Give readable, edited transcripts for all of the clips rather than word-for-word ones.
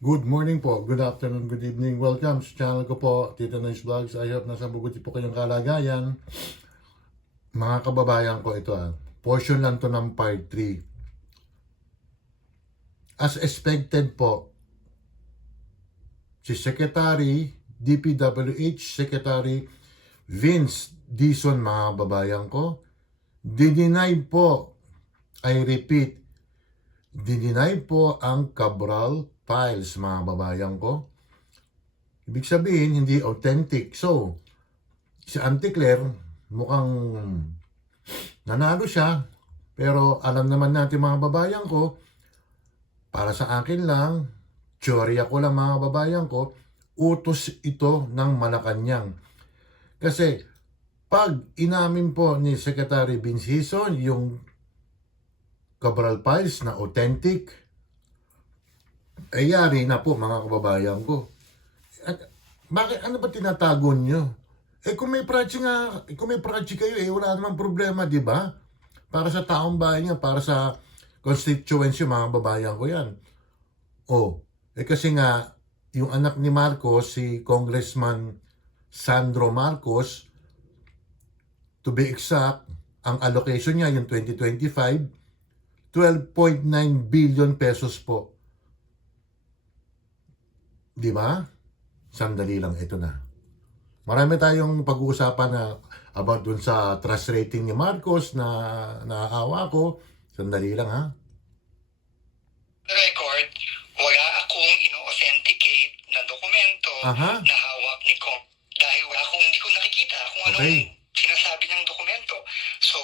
Good morning po, good afternoon, good evening. Welcome sa channel ko po, Tito Nice Vlogs. I hope nasa mabuti po kayong kalagayan. Mga kababayan ko, ito portion lang to ng part 3. As expected po, si Secretary, DPWH Secretary Vince Dizon, mga kababayan ko, dinenay po, I repeat, dinenay po ang Cabral files, mga babayan ko. Ibig sabihin, hindi authentic. So, si Auntie Claire, mukhang nanalo siya. Pero alam naman natin, mga babayan ko, para sa akin lang, teorya ko lang, mga babayan ko, utos ito ng Malacanang. Kasi, pag inamin po ni Secretary Vince Dizon yung Cabral files na authentic, ay yari na po, mga kababayan ko. At bakit, ano ba tinatago nyo? Kung may project nga, kung may project kayo, wala namang problema, di ba? Para sa taong bayan niya, para sa constituency, mga babayan ko yan. Kasi nga, yung anak ni Marcos, si Congressman Sandro Marcos, to be exact, ang allocation niya, yung 2025, 12.9 billion pesos po. Di ba? Sandali lang, ito na. Marami tayong pag-uusapan na about dun sa trust rating ni Marcos na naaawa ko. Sandali lang, ha? Record, wala akong ino-authenticate na dokumento na hawak ni Kong. Dahil hindi ko nakikita kung anong sinasabi ng dokumento. So,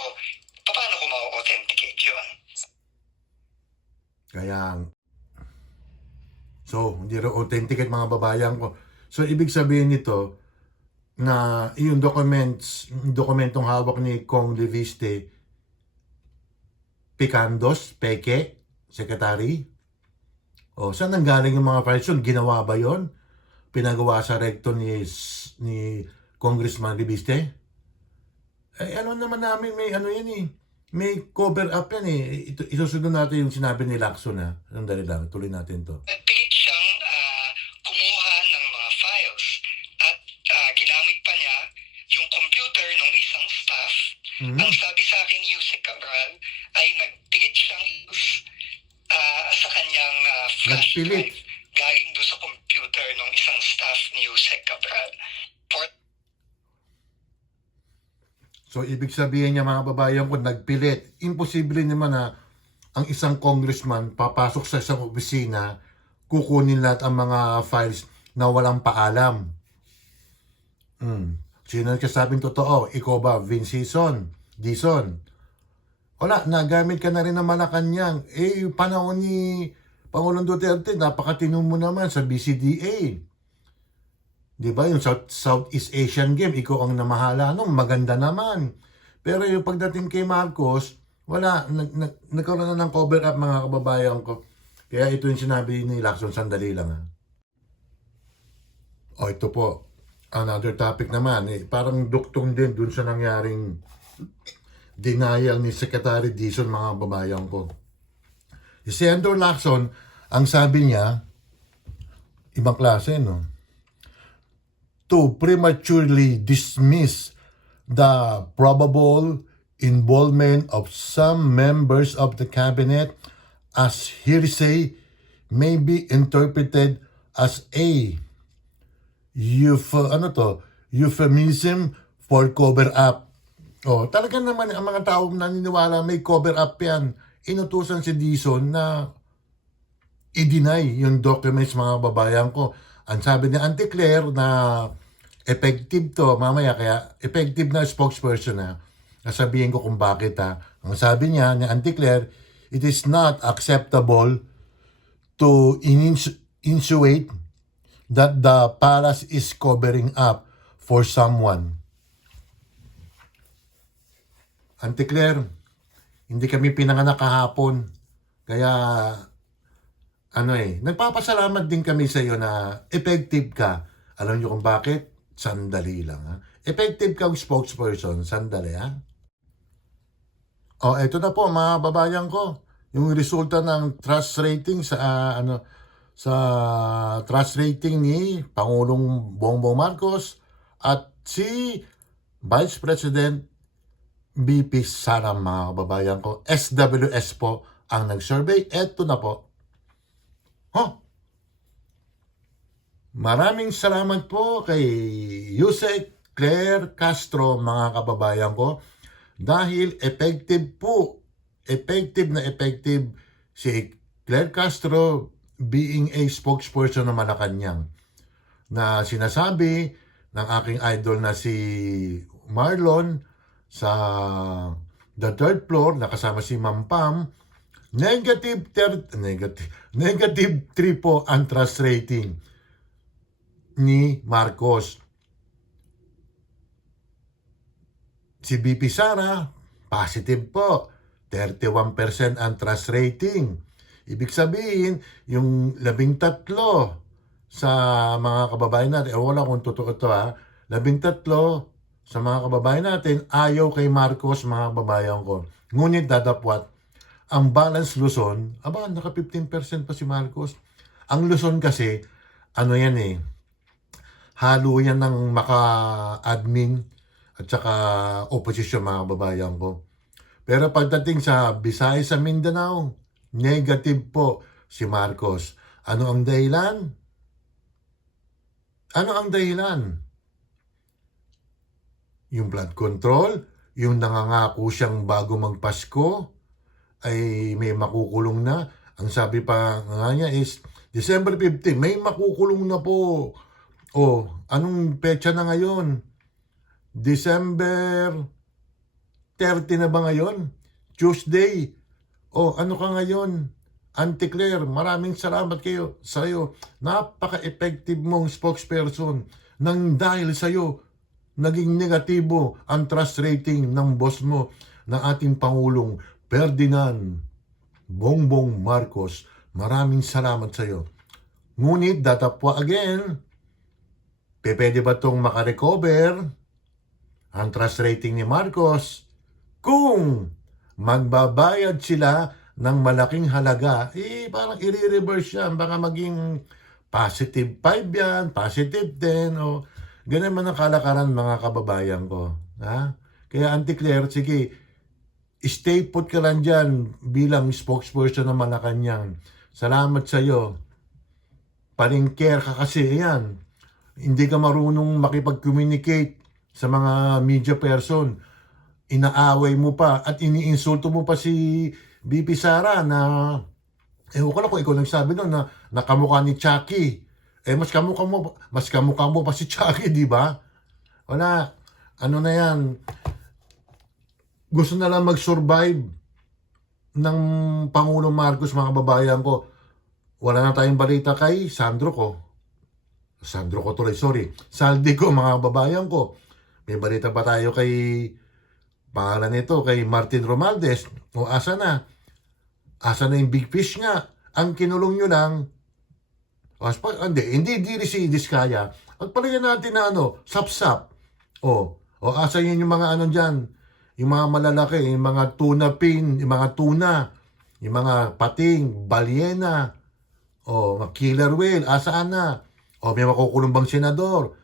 paano ko ma-authenticate yun? Hindi rin authenticate, mga babayan ko. So, ibig sabihin nito na yung dokumentong hawak ni Kong Leviste, Picandos, Peke, Secretary. Saan nanggaling yung mga files yun? Ginawa ba yun? Pinagawa sa recto ni Congressman Leviste? Ano naman namin, may ano yan may cover up yan isusunod natin yung sinabi ni Lacson na. Sandali lang, tuloy natin to. Nagpilit siyang kumuha ng mga files at ginamit pa niya yung computer ng isang staff. Ang sabi sa akin ni Yusek Cabral ay nagpilit siyang use sa kanyang flash drive galing doon sa computer ng isang staff ni Yusek Cabral. So, ibig sabihin niya, mga babayan ko, nagpilit. Imposible naman na ang isang congressman papasok sa isang opisina, kukunin lahat ang mga files na walang paalam. Sino nagsasabing totoo? Ikaw ba, Vince Dizon? Wala, nagamit ka na rin ng Malacanang. Panahon ni Pangulong Duterte, napakatino mo naman sa BCDA. Di ba? Yung Southeast Asian Game, ikaw ang namahala maganda naman. Pero yung pagdating kay Marcos, wala, nagkaroon na ng cover up, mga kababayan ko. Kaya ito yung sinabi ni Lacson, sandali lang, ha. Ito po, another topic naman, parang duktong din dun sa nangyaring denial ni Secretary Dizon, mga kababayan ko. Si Senator Lacson, ang sabi niya, ibang klase, no? To prematurely dismiss the probable involvement of some members of the cabinet as hearsay may be interpreted as a euphemism for cover up. Talaga naman ang mga tao naniniwala may cover up yan. Inutusan si Dizon na i-deny yung documents, mga babayan ko. Ang sabi ni Auntie Claire na effective to, mamaya, kaya effective na spokesperson na. Nasabihin ko kung bakit Ang sabi niya ni Auntie Claire, it is not acceptable to insinuate that the palace is covering up for someone. Auntie Claire, hindi kami pinanganak kahapon. Kaya nagpapasalamat din kami sa iyo na effective ka. Alam niyo kung bakit? Sandali lang, ha. Effective kang spokesperson. Sandali, ha. Ito na po, mga babayan ko. Yung resulta ng trust rating sa sa trust rating ni Pangulong Bongbong Marcos at si Vice President BP Sara, mga kababayan ko. SWS po ang nag-survey. Eto na po. Maraming salamat po kay Yusek Claire Castro, mga kababayan ko. Dahil effective na effective si Claire Castro being a spokesperson ng Malacanang, na sinasabi ng aking idol na si Marlon sa the third floor, nakasama si Ma'am Pam, negative 3 po ang trust rating ni Marcos. Si BP Sara, positive po, 31% ang trust rating. Ibig sabihin, yung 13 sa mga kababayan natin, wala kung totoo ito 13 sa mga kababayan natin, ayaw kay Marcos, mga kababayan ko. Ngunit dadapwat, ang balance Luzon, naka 15% pa si Marcos. Ang Luzon kasi, yan halo yan ng maka-admin at saka opposition, mga kababayan ko. Pero pagdating sa Visayas sa Mindanao, negative po si Marcos. Ano ang dahilan? Yung blood control, yung nangangako siyang bago magpasko, ay may makukulong na. Ang sabi pa nga niya is, December 15, may makukulong na po. Anong petsa na ngayon? December 30 na ba ngayon? Tuesday. Ano ka ngayon? Auntie Claire, maraming salamat sa iyo. Napaka-effective mong spokesperson nang dahil sa iyo naging negatibo ang trust rating ng boss mo, ng ating Pangulong Ferdinand Bongbong Marcos. Maraming salamat sa iyo. Ngunit datapwa again, pwede ba itong makarecover ang trust rating ni Marcos kung magbabayad sila ng malaking halaga? Parang i-reverse yan. Baka maging positive 5 yan, positive 10, ganun man ang kalakaran, mga kababayan ko. Kaya Auntie Claire, sige, stay put ka lang dyan bilang spokesperson ng Malacanang. Salamat sa iyo. Palingker ka kasi yan. Hindi ka marunong makipag-communicate sa mga media person. Inaaway mo pa at iniinsulto mo pa si BP Sara na, ko lang kung ikaw nagsabi doon na nakamukha ni Chucky. Mas kamukha mo pa si Chucky, di ba? Wala. Ano na yan? Gusto na lang mag-survive ng Pangulong Marcos, mga kababayan ko. Wala na tayong balita kay Saldi ko, mga kababayan ko. May balita pa tayo kay pangalan nito, kay Martin Romualdez. Asa na? Asa na yung big fish nga? Ang kinulong nyo lang, hindi si Diskaya. At palagyan natin na sapsap. Asa yun yung mga dyan? Yung mga malalaki, yung mga tuna pin, yung mga tuna, yung mga pating, balyena, killer whale, asaan na? May makukulong bang senador?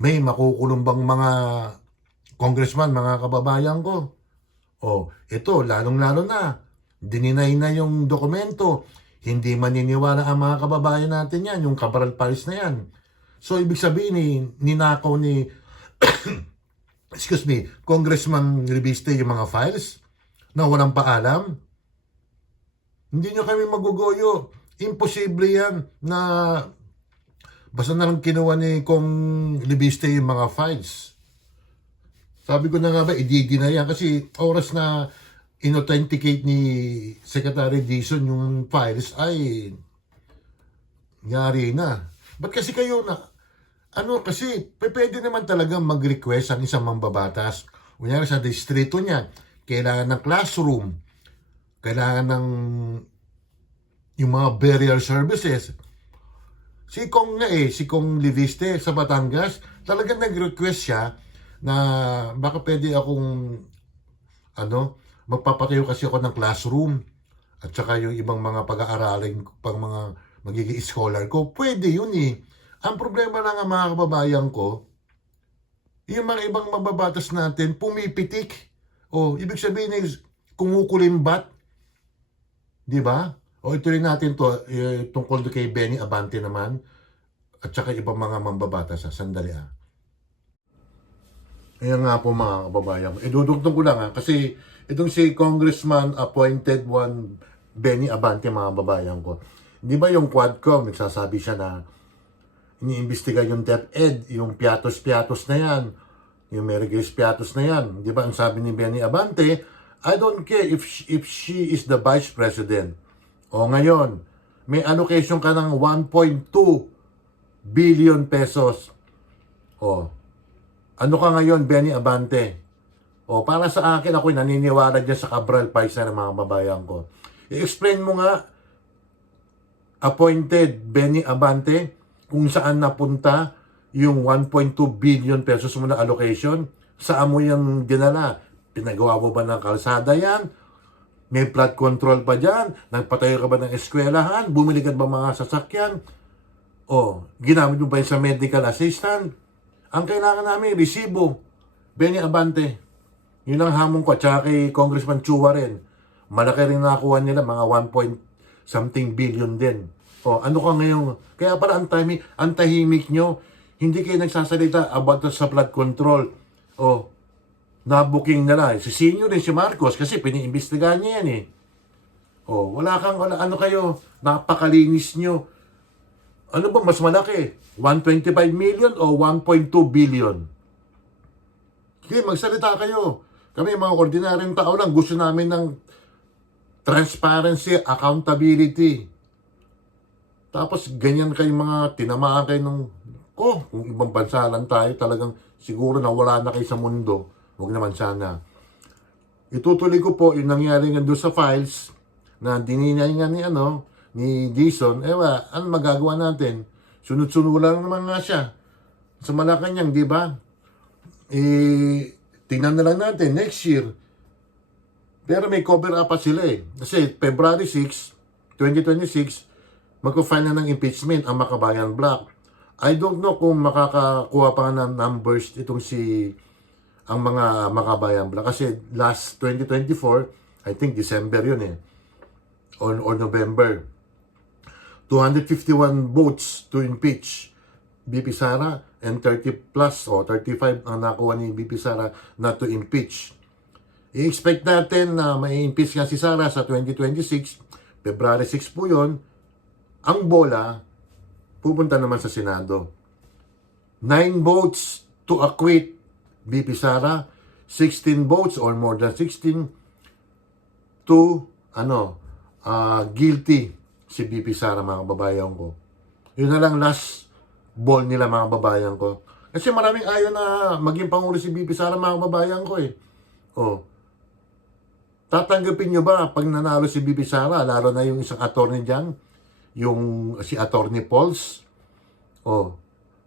May makukulong bang mga congressman, mga kababayan ko? Ito, lalong-lalo na. Dininay na yung dokumento. Hindi maniniwala ang mga kababayan natin yan, yung Cabral Paris na yan. So, ibig sabihin, ninakaw ni Congressman Reviste yung mga files na walang paalam. Hindi nyo kami magugoyo. Imposible yan na basta na lang kinuha ni Kong Reviste yung mga files. Sabi ko na nga ba, ididina yan kasi oras na inauthenticate ni Secretary Dizon yung files ay yari na. Ba't kasi kayo na kasi pwede naman talaga mag-request ang isang mambabatas. Kunyari sa distrito niya, kailangan ng classroom, kailangan ng yung mga burial services. Si Kong Liviste sa Batangas, talagang nag-request siya na baka pwede akong magpapatayo kasi ako ng classroom at saka yung ibang mga pag-aaraling pang mga magiging scholar ko. Pwede yun eh. Ang problema lang ang mga kababayan ko, yung mga ibang mababatas natin, pumipitik. O, ibig sabihin is, kumukulimbat. Di ba? O, ituloy natin to, tungkol kay Benny Abante naman, at saka ibang mga mambabatas. Sandali ah. Ayan nga po mga kababayan. Idudugtong ko lang kasi itong si Congressman appointed one Benny Abante mga kababayan ko. Di ba yung Quadcom, nagsasabi siya na iniimbestiga yung DepEd, yung piatos-piatos na yan, yung Mary Grace Piatos na yan. Di ba ang sabi ni Benny Abante, I don't care if she is the Vice President. O ngayon, may allocation ka ng 1.2 billion pesos. O, ano ka ngayon, Benny Abante? O, para sa akin, ako'y naniniwala dyan sa Cabral Paisa ng mga babayan ko. I-explain mo nga, appointed Benny Abante, kung saan napunta yung 1.2 billion pesos mo na allocation. Saan mo yung dinala? Pinagawa mo ba ng kalsada yan? May flood control pa dyan? Nagpatayo ka ba ng eskwelahan? Bumili ka ba mga sasakyan? O, ginamit mo ba yun sa medical assistant? Ang kailangan namin, resibo. Benny Abante. Yun ang hamon ko. Tsaka kay Congressman Chua rin. Malaki rin nakuha nila, mga 1 billion din. O, ano ka ngayon? Kaya pala ang tahimik nyo. Hindi kayo nagsasalita about sa flood control. O, na-booking nila. Si Senior rin si Marcos kasi piniimbestigahan niya yan eh. O, wala, ano kayo, napakalinis nyo. Ano ba mas malaki? 125 million o 1.2 billion? Okay, magsalita kayo. Kami mga ordinaryong tao lang, gusto namin ng transparency, accountability. Tapos ganyan kayo mga tinamaan kayo ng, kung ibang bansa lang tayo, talagang siguro na wala na kayo sa mundo. Huwag naman sana. Itutuloy ko po yung nangyari nga doon sa files na dininay nga ni Dizon, ano magagawa natin? Sunod-sunod lang naman nga siya. Sa Malacanang, di ba? Tingnan na lang natin, next year. Pero may cover up pa sila eh. Kasi February 6, 2026, magpo-file na ng impeachment ang Makabayan Block. I don't know kung makakakuha pa ng numbers itong ang mga Makabayan Block. Kasi last 2024, I think December yun eh. Or November. 251 votes to impeach BP Sara and 30 plus o 35 ang nakuha ni BP Sara na to impeach. I-expect natin na mai-impeach nga si Sara sa 2026, February 6 po yun. Ang bola, pupunta naman sa Senado. 9 votes to acquit BP Sara, 16 votes or more than 16 to guilty si BP Sara mga babayan ko. Yun na lang last ball nila mga babayan ko. Kasi maraming ayaw na maging pangulo si BP Sara mga babayan ko eh. O, tatanggapin nyo ba pag nanalo si BP Sara, lalo na yung isang attorney dyan, yung si Attorney Pauls? O,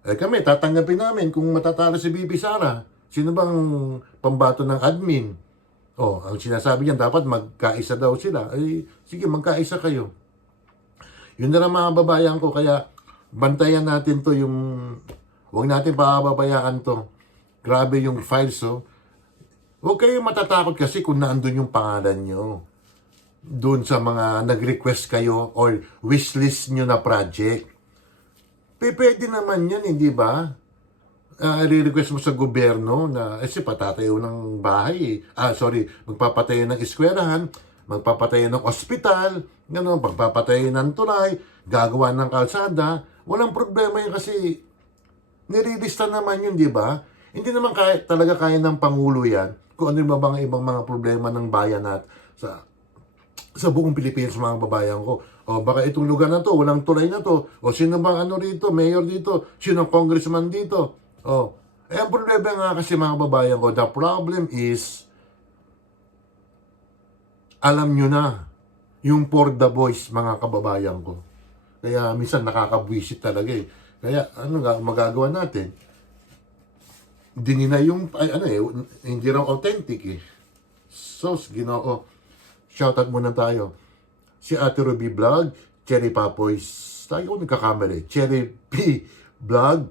kami tatanggapin namin kung matatalo si BP Sara. Sino bang pambato ng admin? O, ang sinasabi niyan, dapat magkaisa daw sila. Sige, magkaisa kayo. Yun na lang mga babayan ko, kaya bantayan natin to huwag natin pababayaan to. Grabe yung files, oh. Huwag kayong matatakot kasi kung naandun yung pangalan nyo. Doon sa mga nag-request kayo or wishlist nyo na project. Pwede naman yan, hindi ba? I-request mo sa gobyerno na, patatayo ng bahay. Magpapatayo ng eskwelahan, magpapatayo ng ospital, magpapatayo ng tulay, gagawa ng kalsada. Walang problema yun kasi nililista naman yun, di ba? Hindi naman talaga kaya ng Pangulo yan kung ano yung mga ibang mga problema ng bayan at sa buong Pilipinas mga babayan ko. O baka itong lugar na to, walang tulay na to. O sino bang rito, mayor dito, sino congressman dito. Ang problema nga kasi mga babayan ko, the problem is, alam nyo na, yung for the boys, mga kababayan ko. Kaya minsan nakakabwisit talaga eh. Kaya magagawa natin? Dinina yung, hindi raw authentic eh. So, Ginoo, shoutout muna tayo. Si Ate Ruby Vlog, Cherry Papoys Tayo ko nagkakamali. Cherry P. Vlog.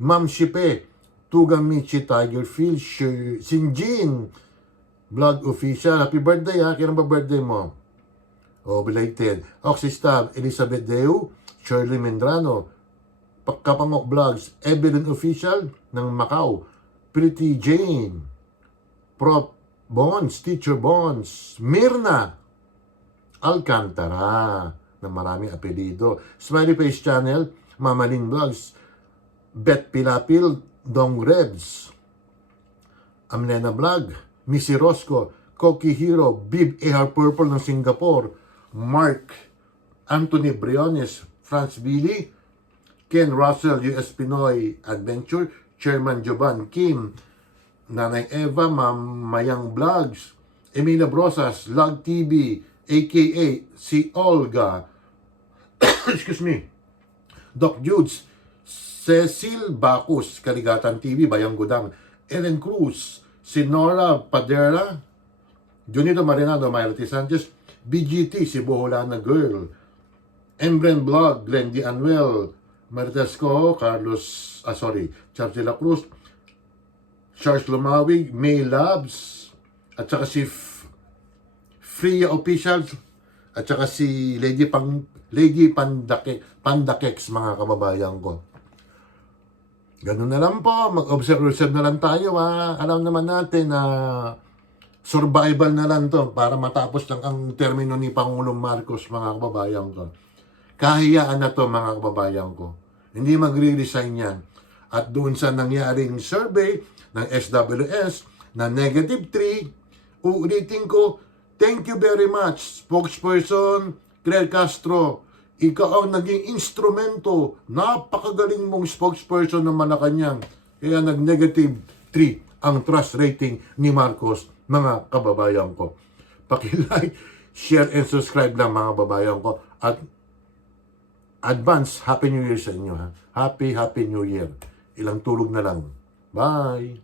Ma'am Shipe. Tugang Michi Tigerfield. Sinjin. Vlog Official. Happy birthday ha. Kailan ba birthday mo? Belated. Oxystab. Elizabeth Deu. Shirley Mendrano. Kapangok Vlogs. Evelyn Official ng Macau. Pretty Jane. Prof. Bonds. Teacher Bonds. Mirna Alcantara na maraming apelido. Smiley Face Channel, Mamaling Vlogs, Bet Pilapil, Dong Reds, Amlena Vlog, Missy Rosco, Koki Hero, Bib AR Purple ng Singapore, Mark Anthony Briones, Franz Billy, Ken Russell, US Pinoy Adventure, Chairman Jovan Kim, Nanay Eva, Mayang Vlogs, Emilia Brosas, Log TV, aka si Olga, excuse me, Doc Judes, Cecil Bacus, Kaligatan TV, Bayang Gudang, Ellen Cruz, si Nora Padera, Junito Marinado, Mayrati Sanchez, BGT, si Boholana Girl, Embren Vlog, Glendy Anuel, Marites Coho, Charles de la Cruz, Charles Lumawig, May Labs, at saka si Freya Officials, at saka si Lady Pandakex, mga kababayan ko. Ganun na lang po, mag-observe na lang tayo ha. Alam naman natin na survival na lang to para matapos lang ang termino ni Pangulong Marcos, mga kababayan ko. Kahiyaan na to, mga kababayan ko. Hindi magre-resign yan. At doon sa nangyaring survey ng SWS na -3, uulitin ko, thank you very much, spokesperson Claire Castro. Ikaw ang naging instrumento. Napakagaling mong spokesperson ng Malacanang. Kaya nag-3 ang trust rating ni Marcos, mga kababayan ko. Paki-like, share, and subscribe lang, mga kababayan ko. At advance Happy New Year sa inyo. Ha? Happy New Year. Ilang tulog na lang. Bye!